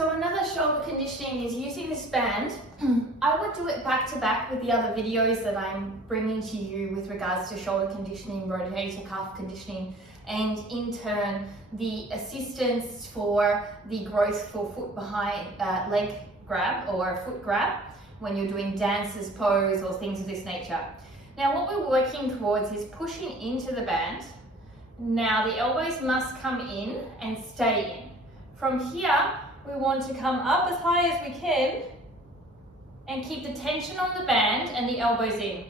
So another shoulder conditioning is using this band. I would do it back to back with the other videos that I'm bringing to you with regards to shoulder conditioning, rotator cuff conditioning, and in turn the assistance for the growth for foot behind leg grab or foot grab when you're doing dancer's pose or things of this nature. Now what we're working towards is pushing into the band. Now the elbows must come in and stay in. From here we want to come up as high as we can and keep the tension on the band and the elbows in.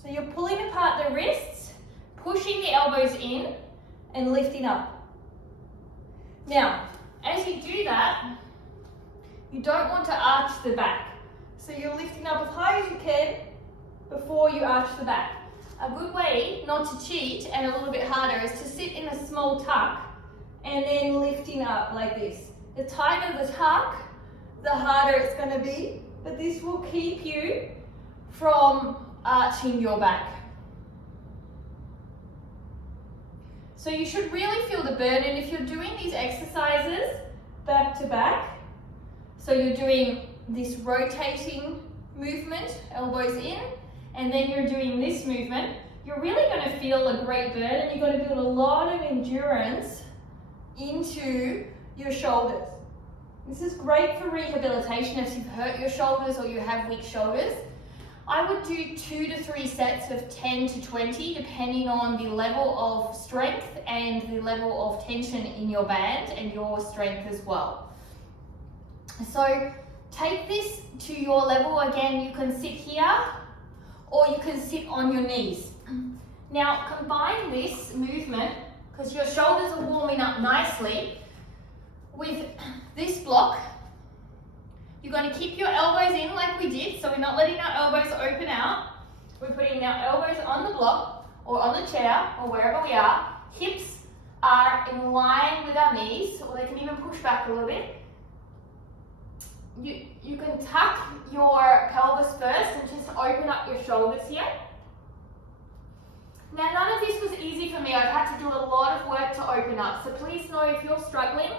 So you're pulling apart the wrists, pushing the elbows in and lifting up. Now, as you do that, you don't want to arch the back. So you're lifting up as high as you can before you arch the back. A good way not to cheat and a little bit harder is to sit in a small tuck and then lifting up like this. The tighter the tuck, the harder it's going to be, but this will keep you from arching your back. So you should really feel the burn, and if you're doing these exercises back to back, so you're doing this rotating movement, elbows in, and then you're doing this movement, you're really going to feel a great burn, and you're going to build a lot of endurance into your shoulders. This is great for rehabilitation if you've hurt your shoulders or you have weak shoulders. I would do 2 to 3 sets of 10 to 20 depending on the level of strength and the level of tension in your band and your strength as well. So take this to your level. Again, you can sit here or you can sit on your knees. Now combine this movement, because your shoulders are warming up nicely, with this block. You're going to keep your elbows in like we did, so we're not letting our elbows open out. We're putting our elbows on the block or on the chair or wherever we are. Hips are in line with our knees, or they can even push back a little bit. You can tuck your pelvis first and just open up your shoulders here. Now, none of this was easy for me. I've had to do a lot of work to open up. So please know if you're struggling,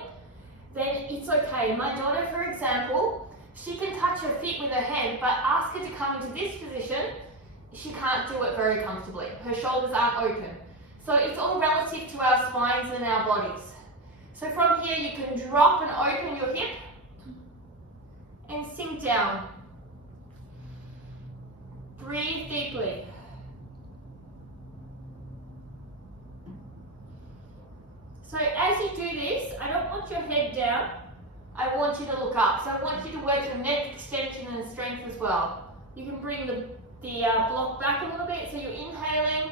then it's okay. My daughter, for example, she can touch her feet with her head, but ask her to come into this position, she can't do it very comfortably. Her shoulders aren't open. So it's all relative to our spines and our bodies. So from here, you can drop and open your hip and sink down. Breathe deeply. So as you do this, I don't want your head down, I want you to look up. So I want you to work your neck extension and strength as well. You can bring the block back a little bit, so you're inhaling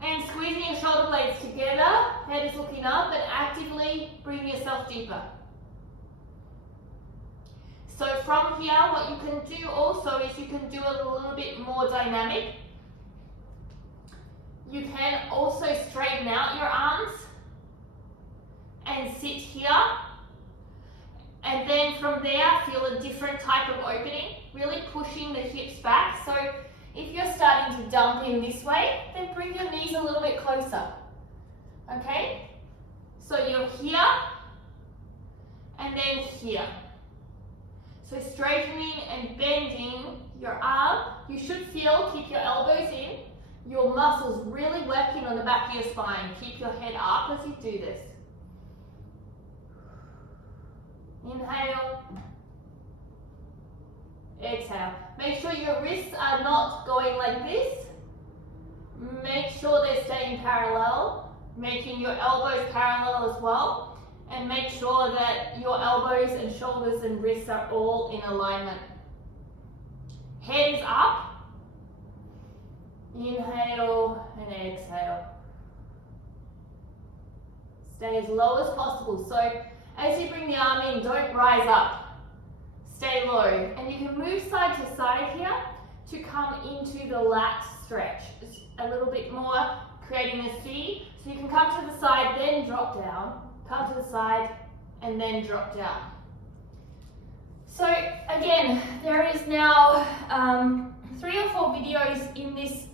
and squeezing your shoulder blades together, head is looking up, but actively bring yourself deeper. So from here, what you can do also is you can do it a little bit more dynamic. You can also straighten out your arms and sit here, and then from there feel a different type of opening, really pushing the hips back. So if you're starting to dump in this way, then bring your knees a little bit closer. Okay, so you're here and then here. So straightening and bending your arm. You should feel, keep your elbows in, your muscles really working on the back of your spine. Keep your head up as you do this. Inhale, exhale. Make sure your wrists are not going like this. Make sure they're staying parallel, making your elbows parallel as well, and make sure that your elbows and shoulders and wrists are all in alignment. Head is up. Inhale and exhale. Stay as low as possible. So as you bring the arm in, don't rise up. Stay low. And you can move side to side here to come into the lat stretch. Just a little bit more, creating a C. So you can come to the side, then drop down. Come to the side, and then drop down. So again, there is now 3 or 4 videos in this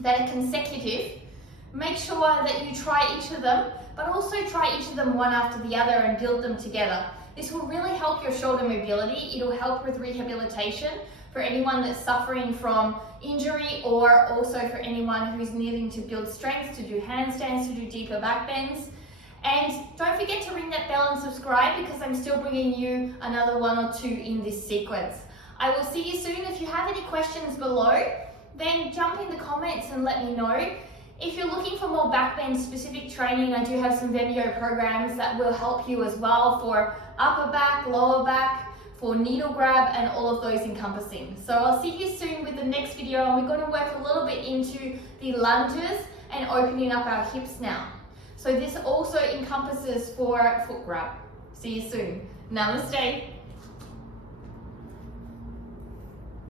that are consecutive. make sure that you try each of them, but also try each of them one after the other and build them together. This will really help your shoulder mobility. It'll help with rehabilitation for anyone that's suffering from injury, or also for anyone who's needing to build strength, to do handstands, to do deeper back bends. And don't forget to ring that bell and subscribe, because I'm still bringing you another 1 or 2 in this sequence. I will see you soon. If you have any questions below, then jump in the comments and let me know. If you're looking for more back bend specific training, I do have some video programs that will help you as well for upper back, lower back, for needle grab, and all of those encompassing. So I'll see you soon with the next video, and we're going to work a little bit into the lunges and opening up our hips now. So this also encompasses for foot grab. See you soon. Namaste.